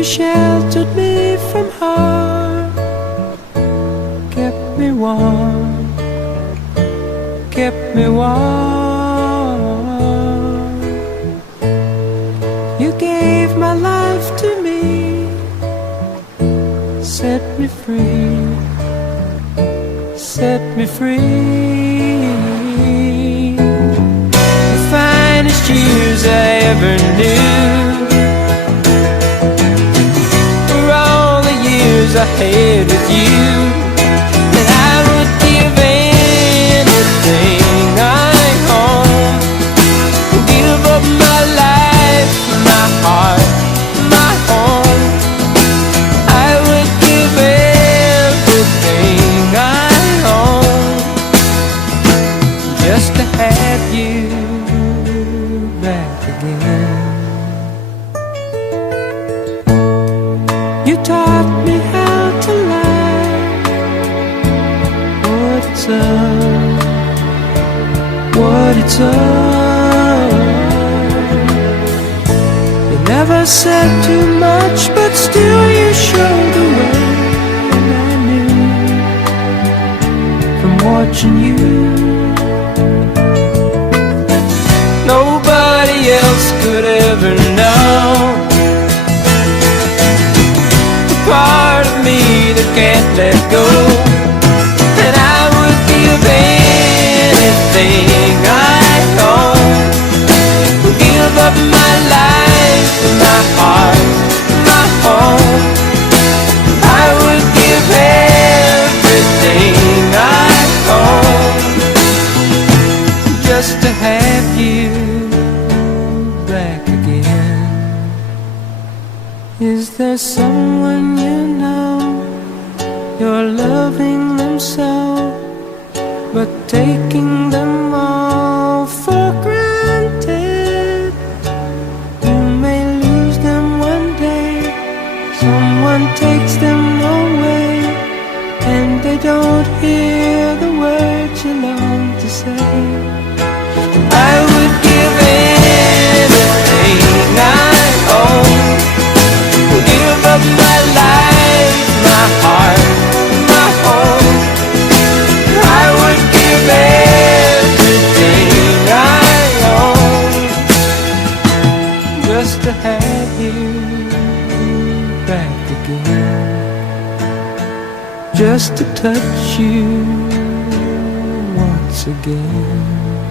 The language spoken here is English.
You sheltered me from harm, kept me warm, kept me warm. You gave my life to me, set me free, set me free. The finest years I ever knew, for all the years I had with you. And I would give anything I own, give up my life, my heart, my home. I would give everything I own just to have you back again. You taught me how to lie, what it's up, what it's up. You never said too much, but still you showed the way. And I knew from watching you, nobody else could ever know the part of me that can't let go. And I would give anything I own, give up my life, my heart, my home. I would give everything I own just to have you back again. Is there someone you know, you're loving them so, but taking them all for granted? You may lose them one day, someone takes them away, and they don't hear the words you long to say. I would give anything I own, give up my life, my heart, my home. I would give everything I own just to have you back again, just to touch you once again.